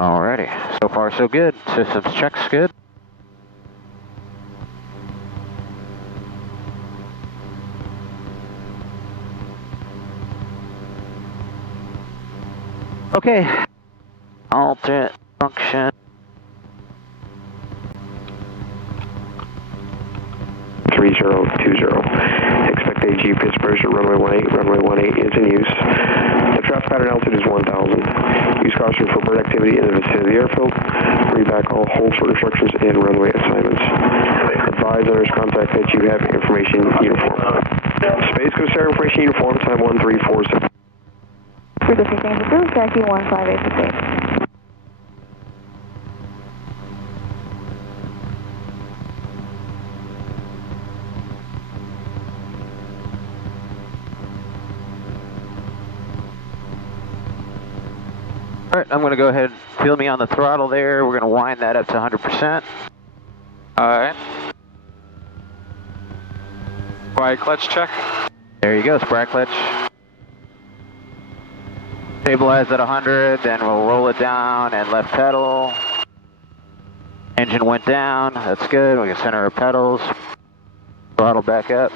Alrighty, so far so good. Systems checks good. Okay, alternate function. 3020. Expect AG pitch pressure runway 18. Runway 18 is in use. The traffic pattern altitude is 1000. Use caution for bird activity in the vicinity of the airfield. Read back all hold short instructions and runway assignments. Advise others contact that you have information uniform. Space Coast Air information uniform, time 1347. Frequency change approved, taxi 15868. Alright, I'm going to go ahead and feel me on the throttle there. We're going to wind that up to 100%. Alright. Quiet clutch check. There you go, spark clutch. Stabilize at 100, then we'll roll it down and left pedal. Engine went down, that's good. We can center our pedals. Throttle back up.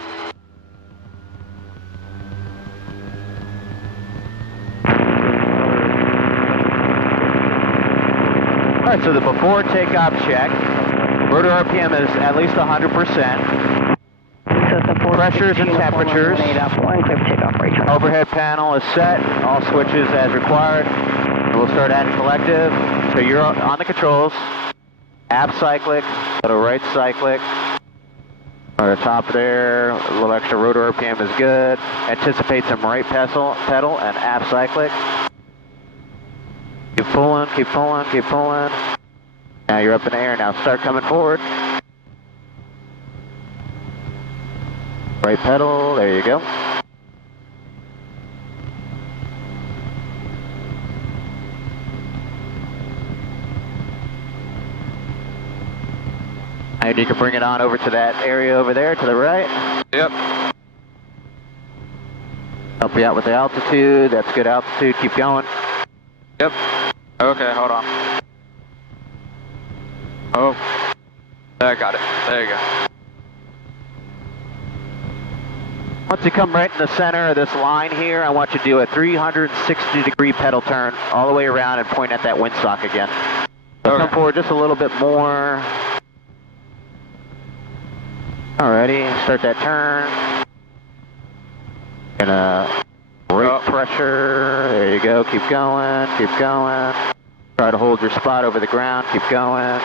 Alright, so the before takeoff check, rotor RPM is at least 100%. Pressures and temperatures. Overhead panel is set, all switches as required. We'll start adding collective. So you're on the controls. Aft cyclic, little right cyclic. On the top there, a little extra rotor RPM is good. Anticipate some right pedal and aft cyclic. Keep pulling, keep pulling, keep pulling. Now you're up in the air, now start coming forward. Right pedal, there you go. And you can bring it on over to that area over there to the right. Yep. Help you out with the altitude, that's good altitude, keep going. Yep. Okay, hold on. Oh. I got it. There you go. Once you come right in the center of this line here, I want you to do a 360-degree pedal turn all the way around and point at that windsock again. So Okay. come forward just a little bit more. Alrighty, start that turn. Gonna brake pressure. There you go. Keep going. Keep going. Try to hold your spot over the ground. Keep going.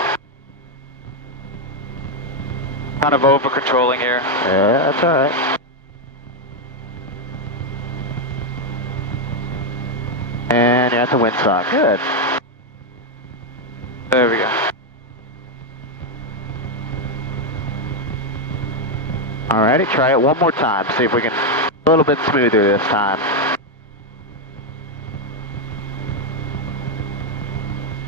Kind of over controlling here. Yeah, that's alright. And yeah, that's a windsock. Good. There we go. Alrighty, try it one more time. See if we can a little bit smoother this time.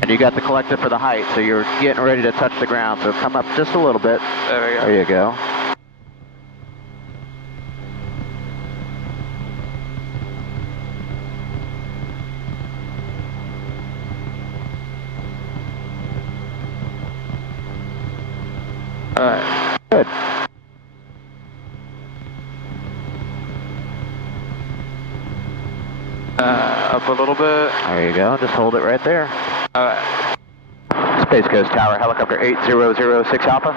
And you got the collective for the height, so you're getting ready to touch the ground. So come up just a little bit. There we go. There you go. Alright. Good. Up a little bit. There you go. Just hold it right there. Alright. Space Coast Tower, helicopter 8006 Alpha.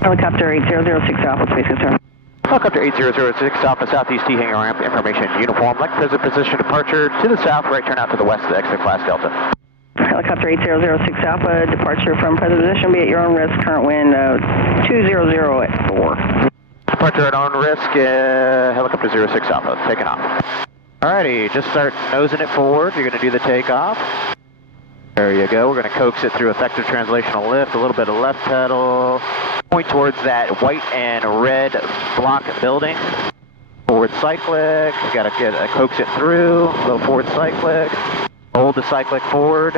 Helicopter 8006 Alpha, Space Coast Tower. Helicopter 8006 Alpha, southeast T hangar ramp, information uniform, left present position departure to the south, right turn out to the west, exit class Delta. Helicopter 8006 Alpha, departure from present position, be at your own risk, current wind 200 at 4. Departure at own risk, helicopter 06 Alpha, taking off. Alrighty, just start nosing it forward, you're going to do the takeoff. There you go, we're going to coax it through effective translational lift, a little bit of left pedal, point towards that white and red block building. Forward cyclic, you got to coax it through, a little forward cyclic. Hold the cyclic forward,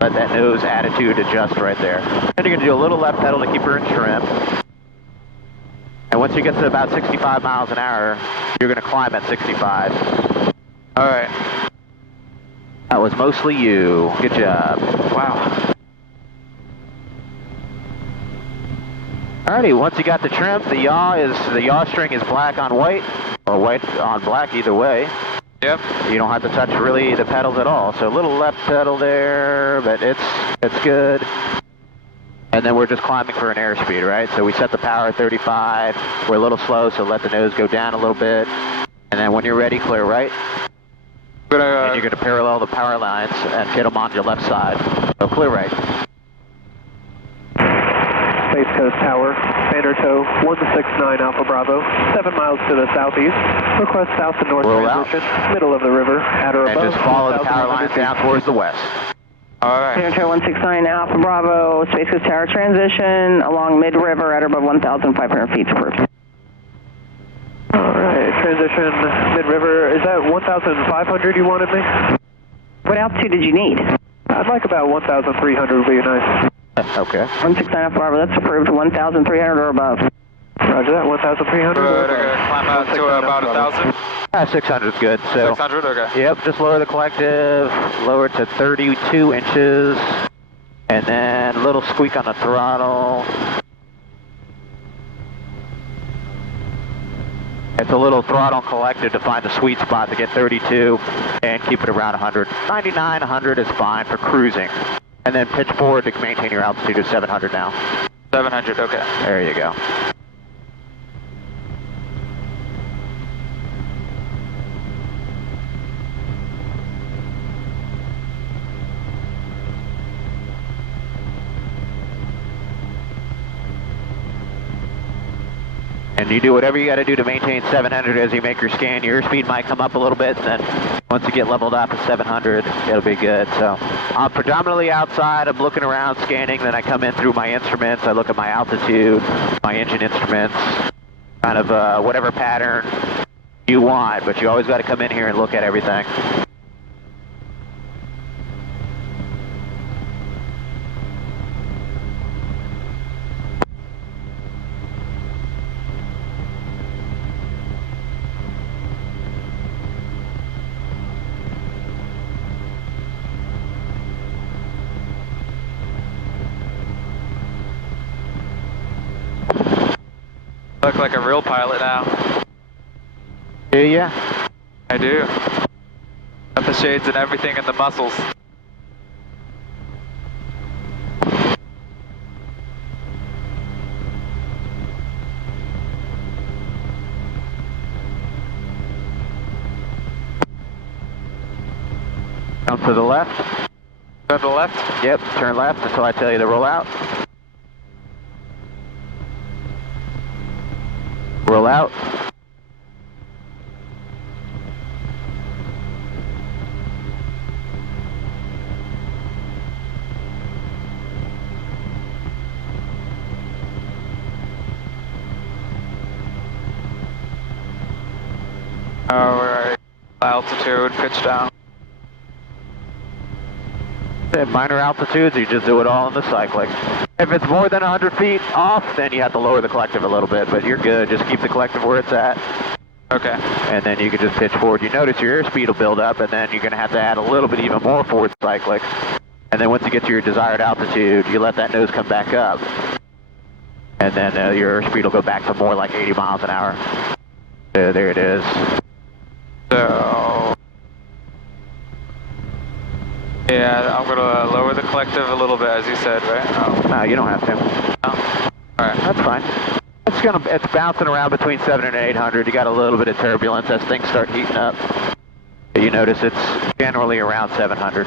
let that nose attitude adjust right there. And you're going to do a little left pedal to keep her in trim. And once you get to about 65 miles an hour, you're going to climb at 65. Alright. That was mostly you. Good job. Wow. Alrighty, once you got the trim, the yaw string is black on white, or white on black, either way. Yep. You don't have to touch really the pedals at all. So a little left pedal there, but it's good. And then we're just climbing for an airspeed, right? So we set the power at 35. We're a little slow, so let the nose go down a little bit. And then when you're ready, clear right. And you're going to parallel the power lines and hit them on your left side. So clear right. Space Coast Tower, Vandertoe 169 Alpha Bravo, 7 miles to the southeast. Request south to north Roll transition, middle of the river, at or and above. just follow the power lines down towards the west. Alright. Vandertoe 169 Alpha Bravo, Space Coast Tower transition along mid-river at or above 1,500 feet approved. Alright, transition mid-river. Is that 1,500 you wanted me? What altitude did you need? I'd like about 1,300 would be nice. Okay. 169 Alpha Bravo, that's approved, 1,300 or above. Roger that, 1,300. Good, climb out to about 1,000. 600 is good. So 600, okay. Yep, just lower the collective, lower it to 32 inches, and then a little squeak on the throttle. It's a little throttle collective to find the sweet spot to get 32 and keep it around 100. 99, 100 is fine for cruising. And then pitch forward to maintain your altitude of 700 now. 700, okay. There you go. And you do whatever you got to do to maintain 700 as you make your scan. Your airspeed might come up a little bit, and then once you get leveled up at 700, it'll be good. So I'm predominantly outside. I'm looking around, scanning. Then I come in through my instruments. I look at my altitude, my engine instruments, kind of whatever pattern you want. But you always got to come in here and look at everything. Look like a real pilot now. Do ya? I do. Got the shades and everything and the muscles. Come to the left. Go to the left? Yep, turn left until I tell you to roll out. Roll out. Alright. Altitude, pitch down. At minor altitudes, you just do it all in the cyclic. If it's more than 100 feet off, then you have to lower the collective a little bit, but you're good. Just keep the collective where it's at. Okay. And then you can just pitch forward. You notice your airspeed will build up, and then you're going to have to add a little bit even more forward cyclic. And then once you get to your desired altitude, you let that nose come back up. And then your airspeed will go back to more like 80 miles an hour. There it is. So... yeah, I'm gonna lower the collective a little bit, as you said, right? Oh. No, you don't have to. No. Alright. That's fine. It's bouncing around between 700 and 800. You got a little bit of turbulence as things start heating up. But you notice it's generally around 700.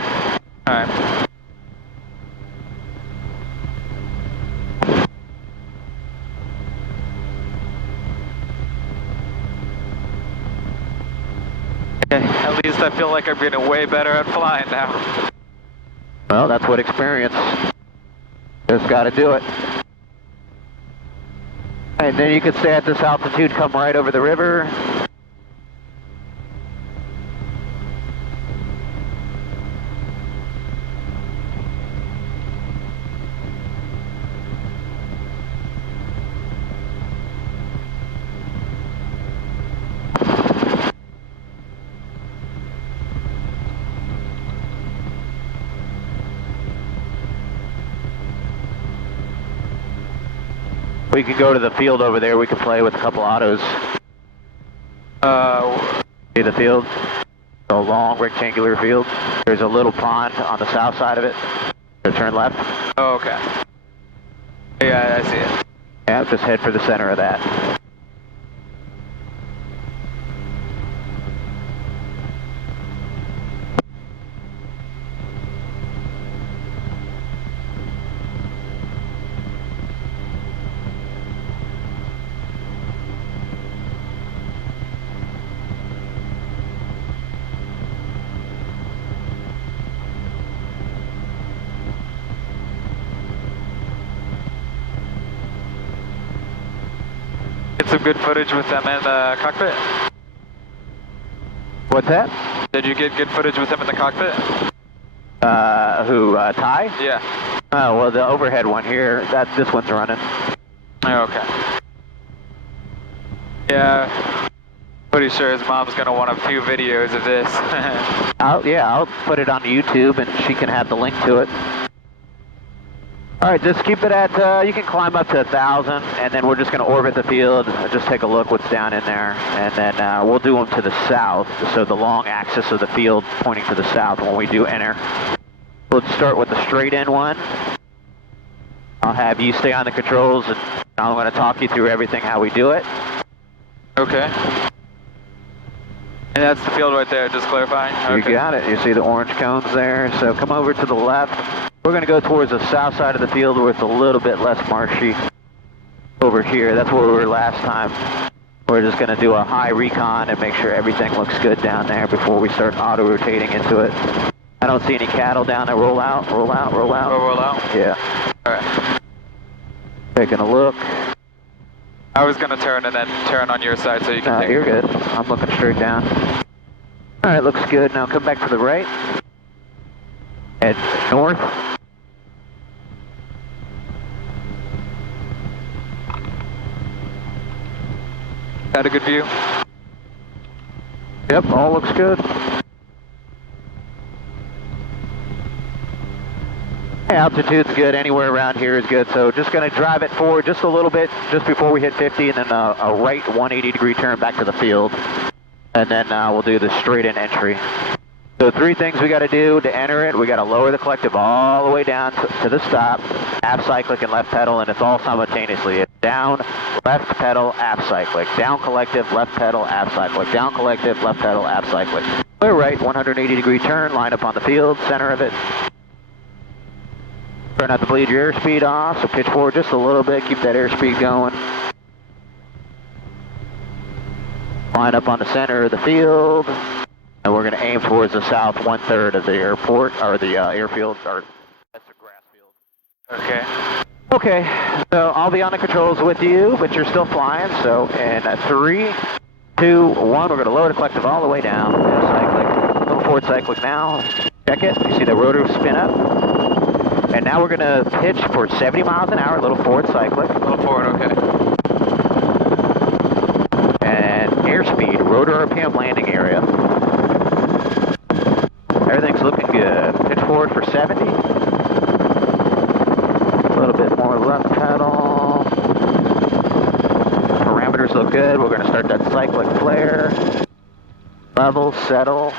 Alright. Okay, at least I feel like I'm getting way better at flying now. Well, that's what experience. Just got to do it. And then you can stay at this altitude, come right over the river. We can go to the field over there. We can play with a couple autos. See the field? A long rectangular field. There's a little pond on the south side of it. So turn left. Oh, okay. Yeah, I see it. Yeah, just head for the center of that. Get some good footage with them in the cockpit? What's that? Did you get good footage with them in the cockpit? Who, Ty? Yeah. Oh, well, the overhead one here, this one's running. Oh, okay. Yeah. Pretty sure his mom's gonna want a few videos of this. I'll put it on YouTube and she can have the link to it. Alright, just keep it at, you can climb up to 1,000 and then we're just going to orbit the field, just take a look what's down in there, and then we'll do them to the south, so the long axis of the field pointing to the south when we do enter. Let's start with the straight in one. I'll have you stay on the controls and I'm going to talk you through everything how we do it. Okay. And that's the field right there, just clarifying? Okay. You got it. You see the orange cones there, so come over to the left. We're going to go towards the south side of the field where it's a little bit less marshy. Over here, that's where we were last time. We're just going to do a high recon and make sure everything looks good down there before we start auto-rotating into it. I don't see any cattle down there. Roll out, roll out, roll out. Oh, roll out? Yeah. Alright. Taking a look. I was going to turn and then turn on your side so you can take you're good. I'm looking straight down. Alright, looks good. Now come back to the right. Head north. Had a good view? Yep, all looks good. Altitude's good, anywhere around here is good, so just going to drive it forward just a little bit just before we hit 50, and then a right 180-degree turn back to the field, and then we'll do the straight-in entry. So 3 things we got to do to enter it. We got to lower the collective all the way down to the stop, half cyclic and left pedal, and it's all simultaneously. It's down, left pedal, half cyclic, down collective, left pedal, half cyclic, down collective, left pedal, half cyclic. Clear right, 180-degree turn, line up on the field, center of it. Try not to bleed your airspeed off, so pitch forward just a little bit, keep that airspeed going. Line up on the center of the field, and we're going to aim towards the south 1/3 of the airport, or the airfield, or that's the grass field. Okay. Okay, so I'll be on the controls with you, but you're still flying, so in 3, 2, 1, we're going to lower the collective all the way down. Cyclic, little forward cyclic now, check it, you see the rotor spin up. And now we're going to pitch for 70 miles an hour, a little forward cyclic. A little forward, okay. And airspeed, rotor RPM landing area. Everything's looking good. Pitch forward for 70. A little bit more left pedal. Parameters look good. We're going to start that cyclic flare. Level, settle,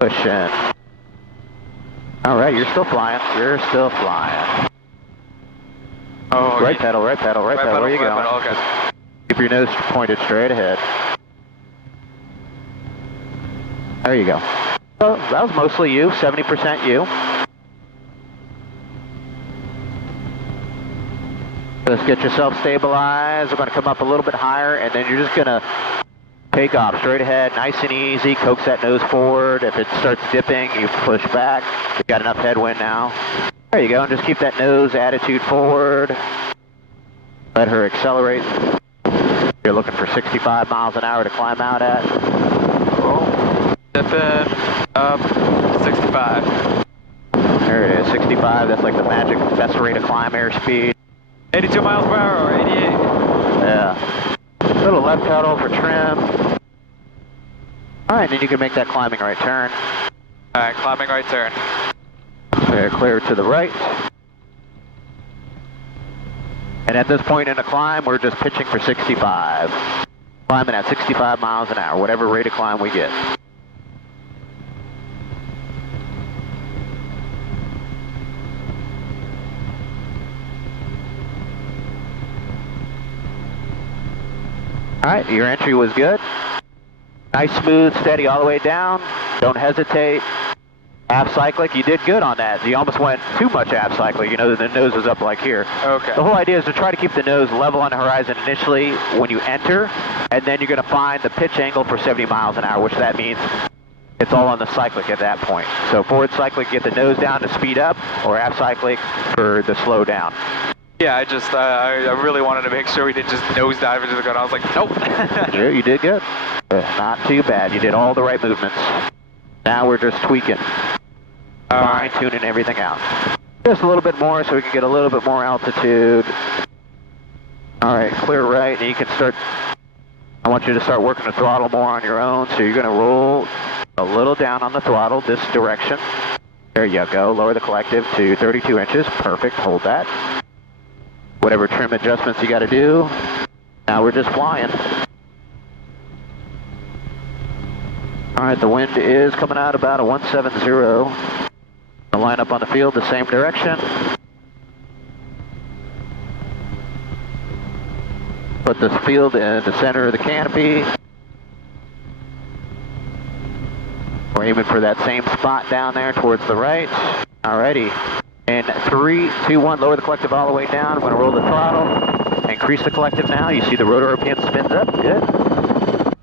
push in. Alright, you're still flying. You're still flying. Oh, right pedal, right pedal, right pedal. Where you going? Okay. Keep your nose pointed straight ahead. There you go. So that was mostly you, 70% you. Let's get yourself stabilized. We're going to come up a little bit higher, and then you're just going to take off straight ahead, nice and easy. Coax that nose forward. If it starts dipping, you push back. You've got enough headwind now. There you go, and just keep that nose attitude forward. Let her accelerate. You're looking for 65 miles an hour to climb out at. Oh, dipping up 65. There it is, 65. That's like the magic best rate of climb airspeed. 82 miles per hour or 88? Yeah. Little left pedal for trim. Alright, then you can make that climbing right turn. Alright, climbing right turn. There, clear to the right. And at this point in the climb, we're just pitching for 65. Climbing at 65 miles an hour, whatever rate of climb we get. All right, your entry was good. Nice, smooth, steady all the way down. Don't hesitate. Half cyclic, you did good on that. You almost went too much half cyclic. You know, the nose was up like here. Okay. The whole idea is to try to keep the nose level on the horizon initially when you enter, and then you're going to find the pitch angle for 70 miles an hour, which that means it's all on the cyclic at that point. So forward cyclic, get the nose down to speed up, or half cyclic for the slow down. Yeah, I really wanted to make sure we didn't just nosedive into the ground. I was like, nope. You did good. Not too bad. You did all the right movements. Now we're just tweaking, fine-tuning everything out. Just a little bit more so we can get a little bit more altitude. All right, clear right, and you can start, I want you to start working the throttle more on your own, so you're going to roll a little down on the throttle this direction. There you go, lower the collective to 32 inches, perfect, hold that. Whatever trim adjustments you got to do, now we're just flying. All right, the wind is coming out about a 170. The line up on the field the same direction. Put this field in the center of the canopy. We're aiming for that same spot down there towards the right. Alrighty. In 3, 2, 1, lower the collective all the way down. I'm going to roll the throttle. Increase the collective now. You see the rotor RPM spins up. Good.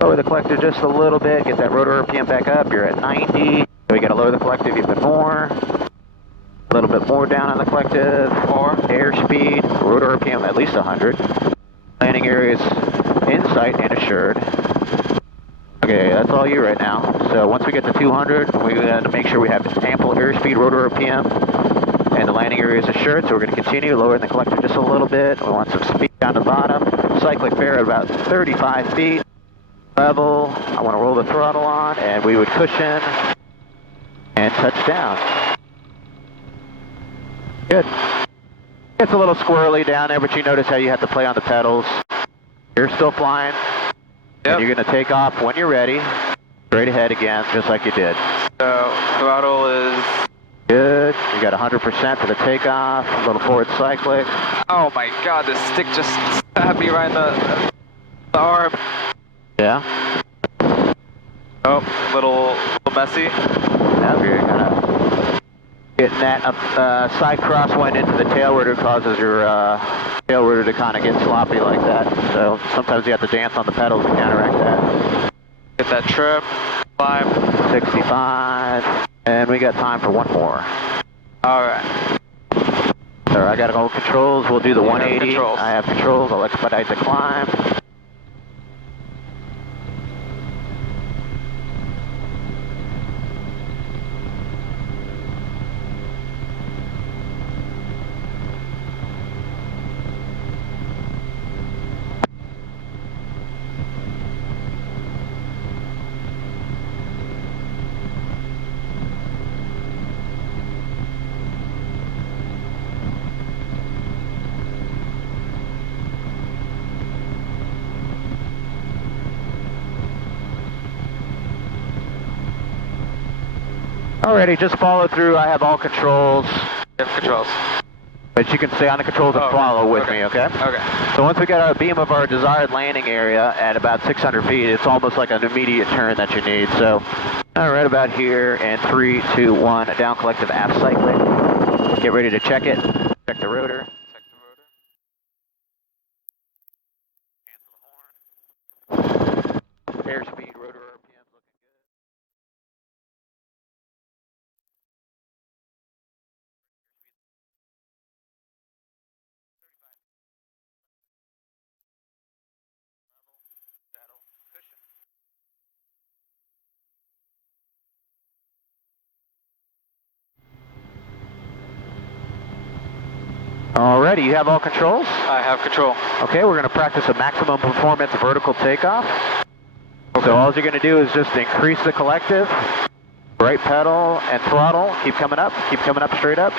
Lower the collective just a little bit. Get that rotor RPM back up. You're at 90. So we got to lower the collective even more. A little bit more down on the collective. More. Airspeed. Rotor RPM at least 100. Landing areas in sight and assured. Okay, that's all you right now. So once we get to 200, we got to make sure we have ample airspeed, rotor RPM, and the landing area is assured. So we're going to continue lowering the collector just a little bit. We want some speed down the bottom. Cyclic fair at about 35 feet. Level. I want to roll the throttle on, and we would cushion and touch down. Good. It's a little squirrely down there, but you notice how you have to play on the pedals. You're still flying. Yep. And you're going to take off when you're ready. Straight ahead again, just like you did. So, throttle is... Good. You got 100% for the takeoff. A little forward cyclic. Oh my god, this stick just stabbed me right in the arm. Yeah. Oh, little messy. Now you're kind of getting that up, side crosswind into the tail rotor causes your tail rotor to kind of get sloppy like that. So sometimes you have to dance on the pedals to counteract that. Get that trim, climb. 65, and we got time for one more. All right. So I got all controls. We'll do the 180. Controls. I have controls. I'll expedite the climb. Alrighty, just follow through. I have all controls. You have controls. But you can stay on the controls and follow with me, okay? Okay. So once we get our beam of our desired landing area at about 600 feet, it's almost like an immediate turn that you need. So, right about here, and 3, 2, 1, down collective aft cyclic. Get ready to check it. Check the rotor. Check the rotor. Cancel the horn. Airspeed, rotor RPM looking good. Alrighty, you have all controls? I have control. Okay, we're going to practice a maximum performance vertical takeoff. Okay. So all you're going to do is just increase the collective, right pedal and throttle, keep coming up straight up.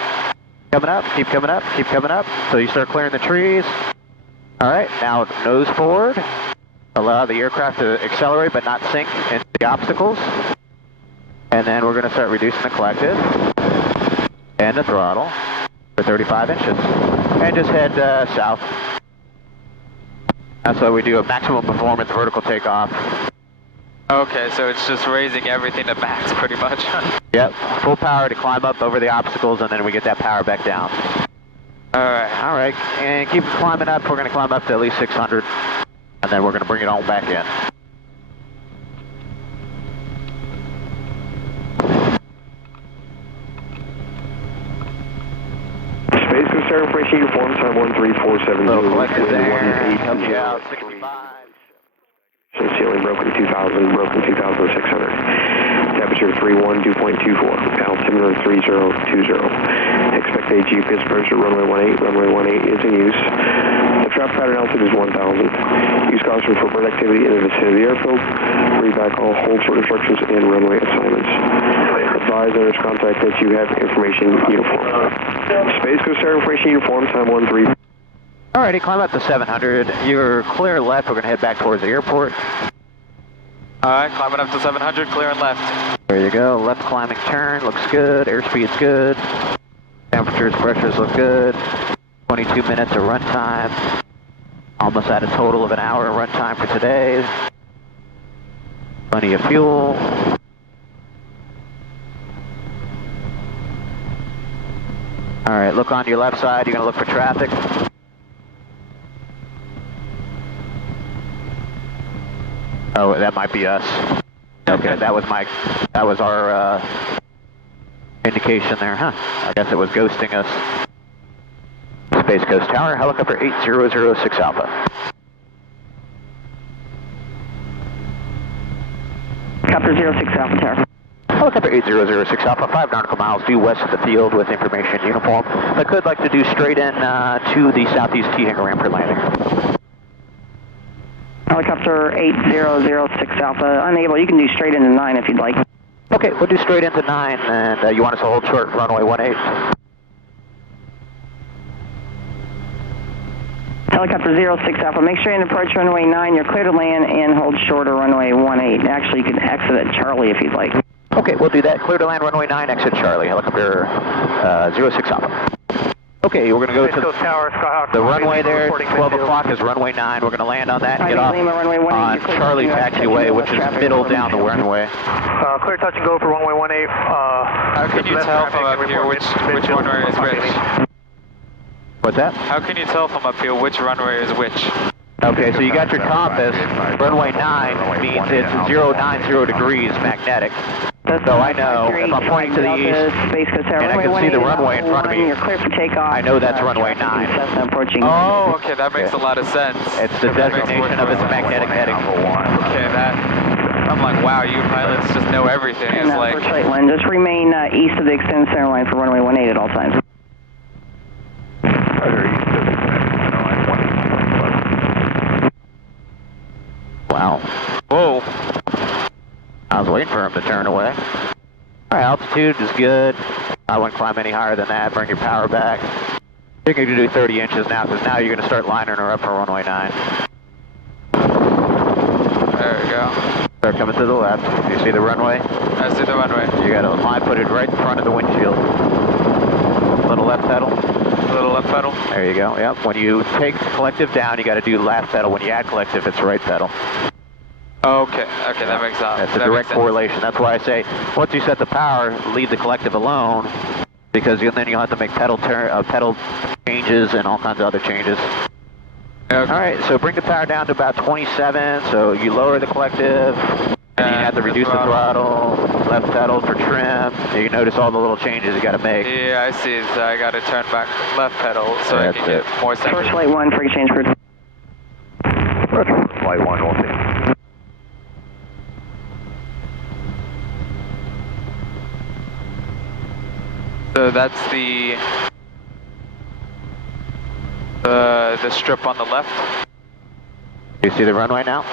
Coming up, keep coming up, keep coming up. So you start clearing the trees. All right, now nose forward. Allow the aircraft to accelerate but not sink into the obstacles. And then we're going to start reducing the collective and the throttle for 35 inches. And just head south. That's why we do a maximum performance vertical takeoff. Okay, so it's just raising everything to max pretty much. Yep, full power to climb up over the obstacles, and then we get that power back down. All right, and keep climbing up. We're going to climb up to at least 600, and then we're going to bring it all back in. Space Coast Air Information Uniform, time 13470. So collected there, help you out, 65. Ceiling broken 2000, broken 2600. Temperature 31, 2.24. Altimeter 3020. Expect AG Pittsburgh to runway 18. Runway 18 is in use. The traffic pattern altitude is 1000. Use caution for bird activity in the vicinity of the airfield. Read back all hold short instructions and runway assignments. Advise owners contact that you have information uniform. Space Coast Air Information Uniform, time 13. Alrighty, climb up to 700. You're clear left. We're going to head back towards the airport. Alright, climbing up to 700, clear and left. There you go. Left climbing turn. Looks good. Airspeed's good. Temperatures, pressures look good. 22 minutes of runtime. Almost at a total of an hour of runtime for today. Plenty of fuel. Alright, look on your left side. You're going to look for traffic. Oh, that might be us. Okay, that was our indication there, huh? I guess it was ghosting us. Space Coast Tower, helicopter 8006 Alpha. Helicopter 06 Alpha Tower. Helicopter 8006 Alpha, 5 nautical miles due west of the field with information uniform. I could like to do straight in to the southeast T hangar ramp for landing. Helicopter 8006 Alpha, unable. You can do straight into 9 if you'd like. Okay, we'll do straight into 9, and you want us to hold short runway 18. Helicopter 06 Alpha, make sure you approach runway 9. You're clear to land and hold short of runway 18. Actually, you can exit at Charlie if you'd like. Okay, we'll do that. Clear to land runway 9, exit Charlie, helicopter 06 Alpha. Okay, we're going to go to the runway there. 12 o'clock is runway 9. We're going to land on that and get off on Charlie taxiway, which is middle down the runway. Clear touch and go for runway 18. How can you tell from up here which runway is which? What's that? How can you tell from up here which runway is which? Okay, so you got your compass. Runway 9 means it's 090 degrees magnetic. So I know if I'm pointing to the east and I can see the runway in front of me, You're clear for takeoff. I know that's runway 9. Oh, okay, that makes a lot of sense. It's the designation of its magnetic heading. Okay, I'm like, wow, you pilots just know everything. It's like... First flight 1, just remain east of the extended center line for runway 18 at all times. Wow. Whoa. I was waiting for him to turn away. All right, altitude is good. I wouldn't climb any higher than that. Bring your power back. You're going to do 30 inches now, because now you're going to start lining her up for runway 9. There we go. Start coming to the left. You see the runway? I see the runway. You got a line put it right in front of the windshield. Little left pedal. Little left pedal. There you go. Yep. When you take collective down, you got to do left pedal. When you add collective, it's right pedal. Okay, that makes sense. That's a direct correlation. That's why I say, once you set the power, leave the collective alone, because then you'll have to make pedal changes and all kinds of other changes. Okay. All right, so bring the power down to about 27, so you lower the collective, and you have to reduce the throttle, left pedal for trim. You notice all the little changes you got to make. Yeah, I see. So I got to turn back left pedal so I can get more center. First flight 1, free change group. Flight 1, we'll see. So that's the strip on the left. You see the runway now?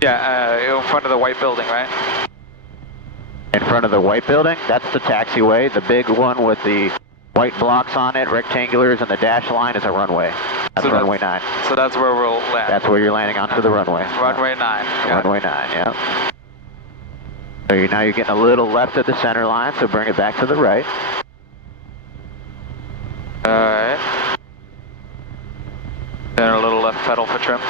Yeah, in front of the white building, right? In front of the white building, that's the taxiway. The big one with the White blocks on it, rectangulars, and the dash line is a runway. That's So runway 9. So that's where we'll land. That's where you're landing onto the runway. Runway 9. Got Runway 9, yeah. So now you're getting a little left of the center line, so bring it back to the right. Alright. Then a little left pedal for trim.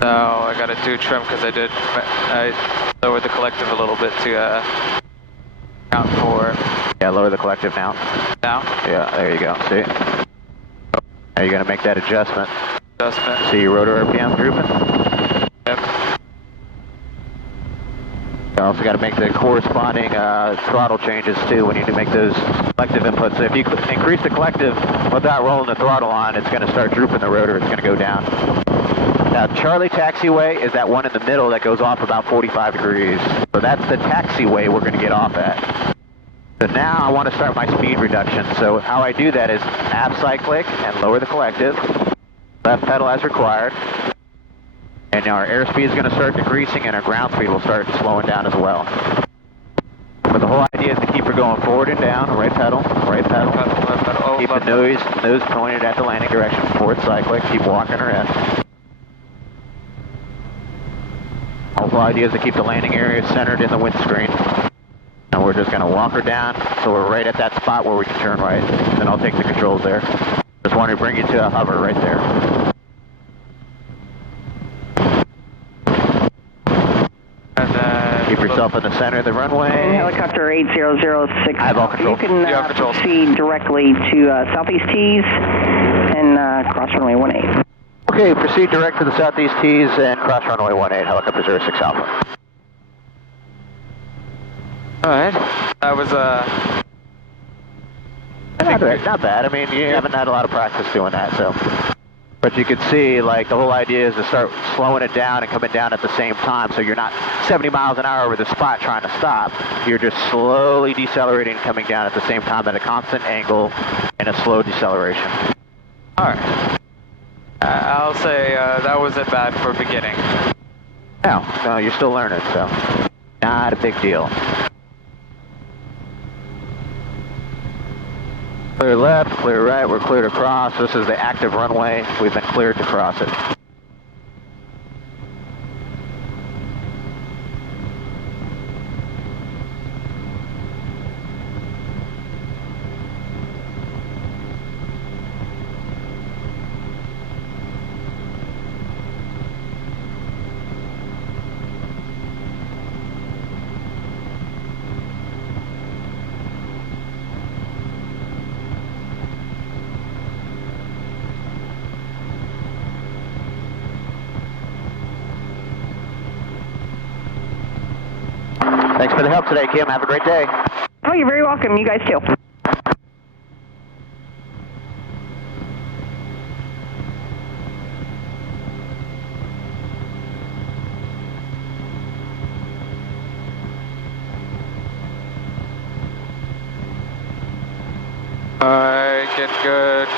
No, I gotta do trim because I lowered the collective a little bit to count for. Yeah, lower the collective now. Now? Yeah, there you go, see? Now you're gonna make that adjustment. Adjustment. See your rotor RPM drooping? Yep. You also got to make the corresponding throttle changes too when you do make those collective inputs. So if you increase the collective without rolling the throttle on, it's going to start drooping the rotor. It's going to go down. Now, Charlie taxiway is that one in the middle that goes off about 45 degrees. So that's the taxiway we're going to get off at. So now I want to start my speed reduction. So how I do that is aft cyclic and lower the collective, left pedal as required. And now our airspeed is going to start decreasing and our ground speed will start slowing down as well. But the whole idea is to keep her going forward and down, right pedal, right pedal. Left pedal. Oh, Keep the nose pointed at the landing direction, forward cyclic, keep walking her in. The whole idea is to keep the landing area centered in the windscreen. And we're just going to walk her down so we're right at that spot where we can turn right. Then I'll take the controls there. Just want to bring you to a hover right there. And then Keep yourself in the center of the runway. Helicopter 8006. I have all control. You can You have control. proceed directly to Southeast Tees and cross runway 18. Okay, proceed direct to the Southeast Tees and cross runway 18, helicopter 06 Alpha. Alright. That was Not bad. I mean, you haven't had a lot of practice doing that, so. But you can see, like, the whole idea is to start slowing it down and coming down at the same time, so you're not 70 miles an hour over the spot trying to stop. You're just slowly decelerating and coming down at the same time at a constant angle and a slow deceleration. alright. I'll say that wasn't bad for beginning. No, you're still learning, so not a big deal. Clear left, clear right, we're cleared across. This is the active runway. We've been cleared to cross it. Thanks for the help today, Kim. Have a great day. Oh, you're very welcome. You guys too. Alright, get good.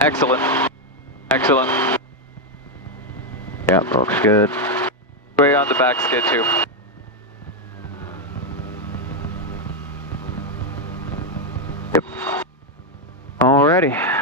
Excellent. Excellent. Yep, looks good. Way on the back skid too. Yep. Alrighty.